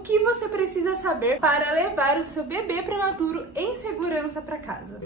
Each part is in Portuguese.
que você precisa saber para levar o seu bebê prematuro em segurança para casa.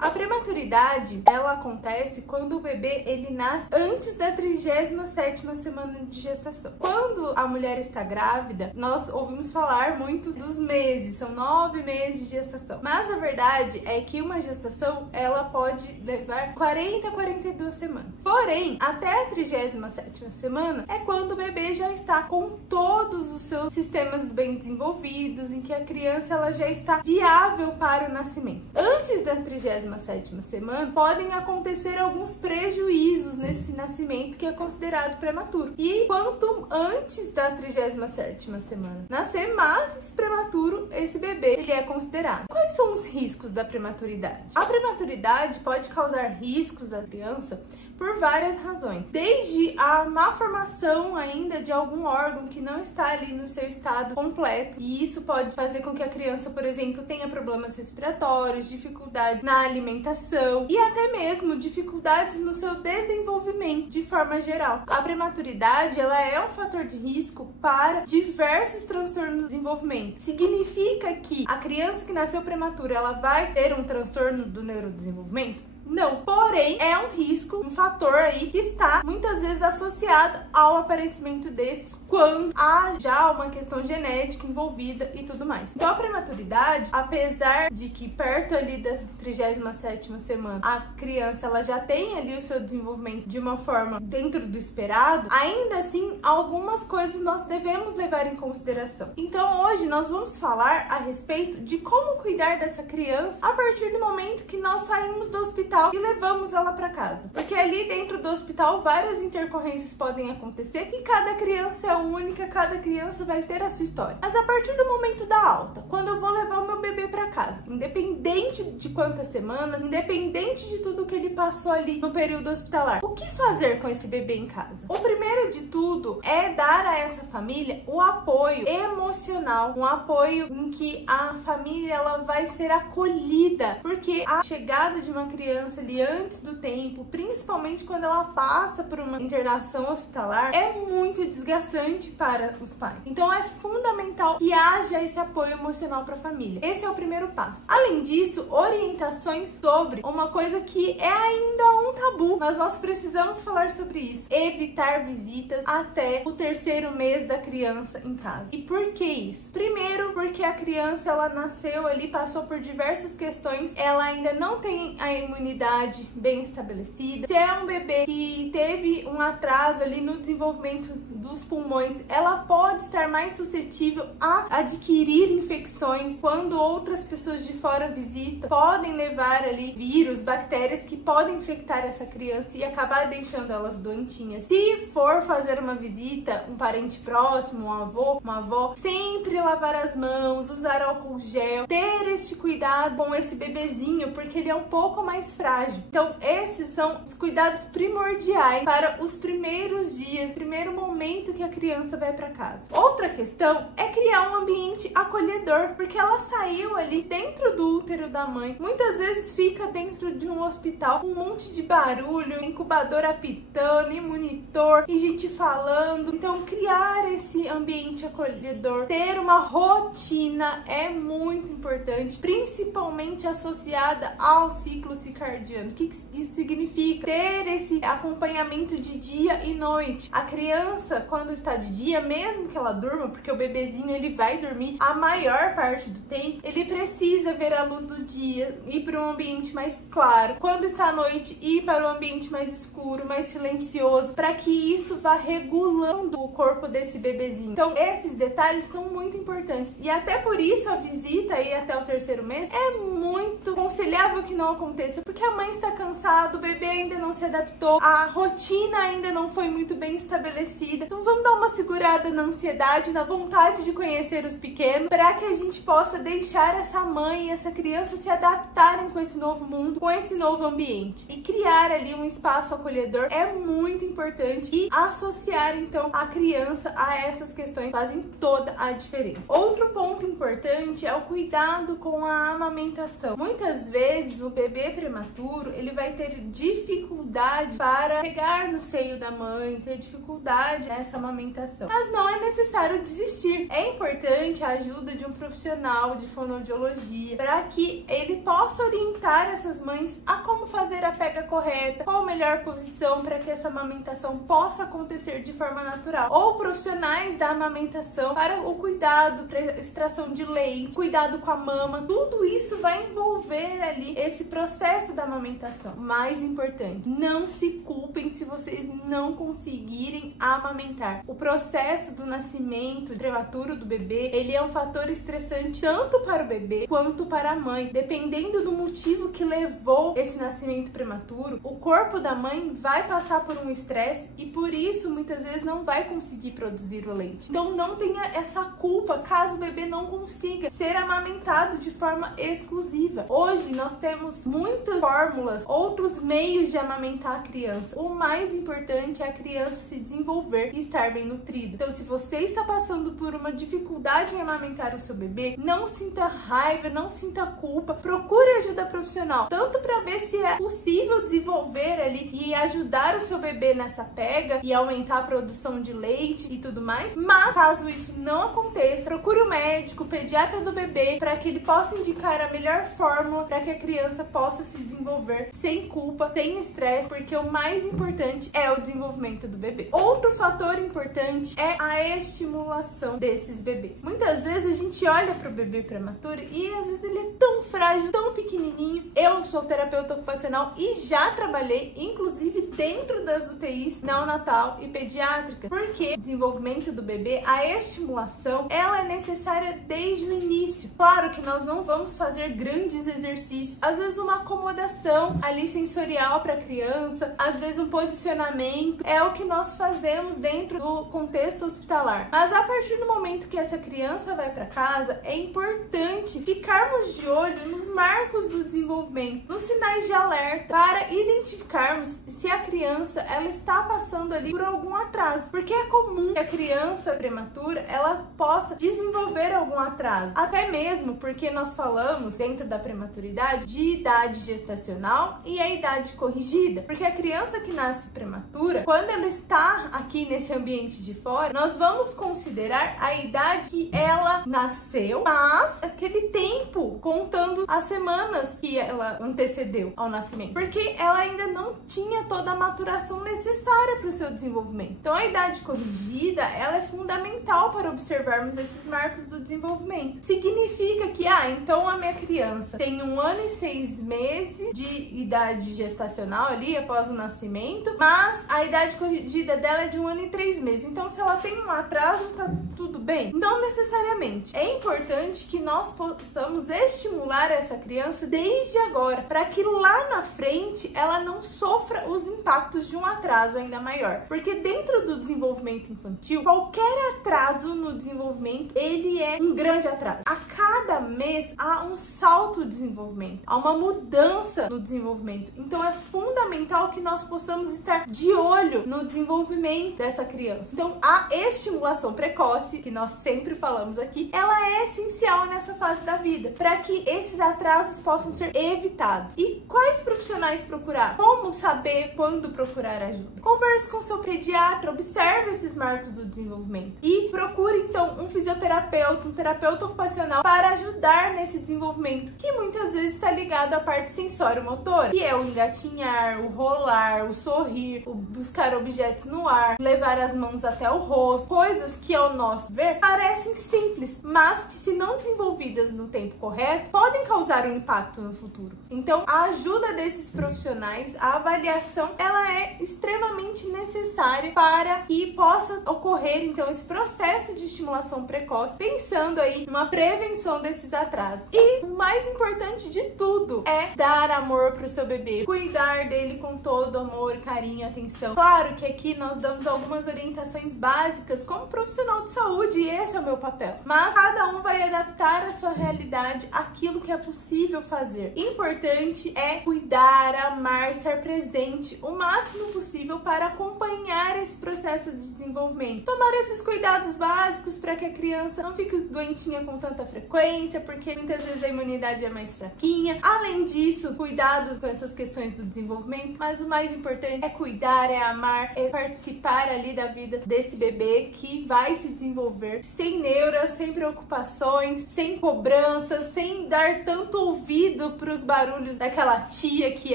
A prematuridade, ela acontece quando o bebê ele nasce antes da 37ª semana de gestação. Quando a mulher está grávida, nós ouvimos falar muito dos meses, são 9 meses de gestação. Mas a verdade é que uma gestação, ela pode levar 40 a 42 semanas. Porém, até a 37ª semana é quando o bebê já está com todos os seus sistemas bem desenvolvidos, em que a criança ela já está viável para o nascimento. Antes da 37ª semana, podem acontecer alguns prejuízos nesse nascimento que é considerado prematuro. E quanto antes da 37ª semana nascer, mais prematuro esse bebê ele é considerado. Quais são os riscos da prematuridade? A prematuridade pode causar riscos à criança por várias razões, desde a má formação ainda de algum órgão que não está ali no seu estado completo, e isso pode fazer com que a criança, por exemplo, tenha problemas respiratórios, dificuldade na alimentação e até mesmo dificuldades no seu desenvolvimento de forma geral. A prematuridade, ela é um fator de risco para diversos transtornos do desenvolvimento. Significa que a criança que nasceu prematura, ela vai ter um transtorno do neurodesenvolvimento? Não, porém é um risco, um fator aí que está muitas vezes associado ao aparecimento desses quando há já uma questão genética envolvida e tudo mais. Então a prematuridade, apesar de que perto ali da 37ª semana a criança ela já tem ali o seu desenvolvimento de uma forma dentro do esperado, ainda assim algumas coisas nós devemos levar em consideração. Então hoje nós vamos falar a respeito de como cuidar dessa criança a partir do momento que nós saímos do hospital e levamos ela para casa. Porque ali dentro do hospital várias intercorrências podem acontecer e cada criança é única, cada criança vai ter a sua história. Mas a partir do momento da alta, quando eu vou levar o meu bebê para casa, independente de quantas semanas, independente de tudo que ele passou ali no período hospitalar, o que fazer com esse bebê em casa? O primeiro de tudo é dar a essa família o apoio emocional, um apoio em que a família ela vai ser acolhida, porque a chegada de uma criança ali antes do tempo, principalmente quando ela passa por uma internação hospitalar, é muito desgastante para os pais. Então é fundamental que haja esse apoio emocional para a família. Esse é o primeiro passo. Além disso, orientações sobre uma coisa que é ainda um tabu, mas nós precisamos falar sobre isso. Evitar visitas até o 3º mês da criança em casa. E por que isso? Primeiro, porque a criança ela nasceu ali, passou por diversas questões, ela ainda não tem a imunidade bem estabelecida. Se é um bebê que teve um atraso ali no desenvolvimento dos pulmões, ela pode estar mais suscetível a adquirir infecções quando outras pessoas de fora visitam, podem levar ali vírus, bactérias que podem infectar essa criança e acabar deixando elas doentinhas. Se for fazer uma visita, um parente próximo, um avô, uma avó, sempre lavar as mãos, usar álcool gel, ter este cuidado com esse bebezinho, porque ele é um pouco mais frágil. Então esses são os cuidados primordiais para os primeiros dias, primeiro momento que a criança vai para casa. Outra questão é criar um ambiente acolhedor, porque ela saiu ali dentro do útero da mãe, muitas vezes fica dentro de um hospital com um monte de barulho, incubador apitando, e monitor, e gente falando. Então criar esse ambiente acolhedor, ter uma rotina é muito importante, principalmente associada ao ciclo circadiano. O que isso significa? Ter esse acompanhamento de dia e noite. A criança, quando está de dia, mesmo que ela durma, porque o bebezinho ele vai dormir a maior parte do tempo, ele precisa ver a luz do dia, ir para um ambiente mais claro. Quando está à noite, ir para um ambiente mais escuro, mais silencioso, para que isso vá regulando o corpo desse bebezinho. Então esses detalhes são muito importantes e até por isso a visita aí até o 3º mês é muito aconselhável que não aconteça, porque a mãe está cansada, o bebê ainda não se adaptou, a rotina ainda não foi muito bem estabelecida. Então vamos dar uma segurada na ansiedade, na vontade de conhecer os pequenos, para que a gente possa deixar essa mãe e essa criança se adaptarem com esse novo mundo, com esse novo ambiente. E criar ali um espaço acolhedor é muito importante, e associar então a criança a essas questões fazem toda a diferença. Outro ponto importante é o cuidado com a amamentação. amamentação. Muitas vezes o bebê prematuro, ele vai ter dificuldade para pegar no seio da mãe, ter dificuldade nessa amamentação. Mas não é necessário desistir. É importante a ajuda de um profissional de fonoaudiologia para que ele possa orientar essas mães a como fazer a pega correta, qual a melhor posição para que essa amamentação possa acontecer de forma natural. Ou profissionais da amamentação para o cuidado, para extração de leite, cuidado com a mama. Tudo isso vai envolver ali esse processo da amamentação. O mais importante, não se culpem se vocês não conseguirem amamentar. O processo do nascimento prematuro do bebê, ele é um fator estressante tanto para o bebê quanto para a mãe. Dependendo do motivo que levou esse nascimento prematuro, o corpo da mãe vai passar por um estresse e por isso muitas vezes não vai conseguir produzir o leite. Então não tenha essa culpa caso o bebê não consiga ser amamentado de forma exclusiva. Hoje nós temos muitas fórmulas, outros meios de amamentar a criança. O mais importante é a criança se desenvolver e estar bem nutrida. Então, se você está passando por uma dificuldade em amamentar o seu bebê, não sinta raiva, não sinta culpa, procure ajuda profissional, tanto para ver se é possível desenvolver ali e ajudar o seu bebê nessa pega e aumentar a produção de leite e tudo mais, mas caso isso não aconteça, procure o médico, o pediatra do bebê, para que ele possa indicar a melhor fórmula para que a criança possa se desenvolver sem culpa, sem estresse, porque o mais importante é o desenvolvimento do bebê. Outro fator importante é a estimulação desses bebês. Muitas vezes a gente olha para o bebê prematuro e às vezes ele é tão frágil, tão pequenininho. Eu sou terapeuta ocupacional e já trabalhei, inclusive, dentro das UTIs neonatal e pediátrica, porque o desenvolvimento do bebê, a estimulação, ela é necessária desde o início. Claro que nós não vamos fazer grandes exercícios, às vezes uma acomodação ali sensorial para a criança, às vezes um posicionamento, é o que nós fazemos dentro do contexto hospitalar. Mas a partir do momento que essa criança vai para casa, é importante ficarmos de olho nos marcos do desenvolvimento, nos sinais de alerta, para identificarmos se a criança ela está passando ali por algum atraso, porque é comum que a criança prematura ela possa desenvolver algum atraso, até mesmo porque nós falamos dentro da prematuridade de idade gestacional e a idade corrigida, porque a criança que nasce prematura, quando ela está aqui nesse ambiente de fora, nós vamos considerar a idade que ela nasceu, mas aquele tempo contando as semanas que ela antecedeu ao nascimento, porque ela ainda não tinha toda a maturação necessária para o seu desenvolvimento. Então a idade corrigida, ela é fundamental para observarmos esses marcos do desenvolvimento. Significa que, então a minha criança tem 1 ano e 6 meses de idade gestacional ali após o nascimento, mas a idade corrigida dela é de 1 ano e 3 meses. Então se ela tem um atraso, tá tudo bem? Não necessariamente. É importante que nós possamos estimular essa criança desde agora, para que lá na frente ela não sofra os impactos de um atraso ainda maior. Porque dentro do desenvolvimento infantil, qualquer atraso no desenvolvimento, ele é um grande atraso. A cada mês há um salto de desenvolvimento, há uma mudança no desenvolvimento. Então é fundamental que nós possamos estar de olho no desenvolvimento dessa criança. Então a estimulação precoce, que nós sempre falamos aqui, ela é essencial nessa fase da vida, para que esses atrasos possam ser evitados. E quais profissionais procurar? Como saber quando procurar ajuda? Converse com seu pediatra, observe esses marcos do desenvolvimento e procure então um fisioterapeuta, um terapeuta ocupacional para ajudar nesse desenvolvimento, que muitas vezes está ligado à parte sensório-motora, que é o engatinhar, o rolar, o sorrir, o buscar objetos no ar, levar as mãos até o rosto, coisas que ao nosso ver parecem simples, mas que se não desenvolvidas no tempo correto, podem causar um impacto no futuro. Então a ajuda desses profissionais, a avaliação, ela é extremamente necessária para que possa ocorrer então esse processo de estimulação precoce, pensando aí numa prevenção desses atrasos. E o mais importante de tudo é dar amor para o seu bebê, cuidar dele com todo amor, carinho e atenção. Claro que aqui nós damos algumas orientações básicas como profissional de saúde, e esse é o meu papel, mas cada um vai adaptar a sua realidade aquilo que é possível fazer. Importante é cuidar, amar, estar presente gente o máximo possível para acompanhar esse processo de desenvolvimento. Tomar esses cuidados básicos para que a criança não fique doentinha com tanta frequência, porque muitas vezes a imunidade é mais fraquinha. Além disso, cuidado com essas questões do desenvolvimento, mas o mais importante é cuidar, é amar, é participar ali da vida desse bebê que vai se desenvolver sem neuras, sem preocupações, sem cobranças, sem dar tanto ouvido para os barulhos daquela tia que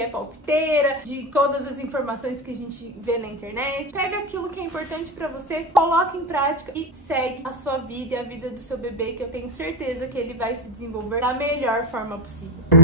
é palpiteira, de todas as informações que a gente vê na internet. Pega aquilo que é importante para você, coloca em prática e segue a sua vida e a vida do seu bebê, que eu tenho certeza que ele vai se desenvolver da melhor forma possível.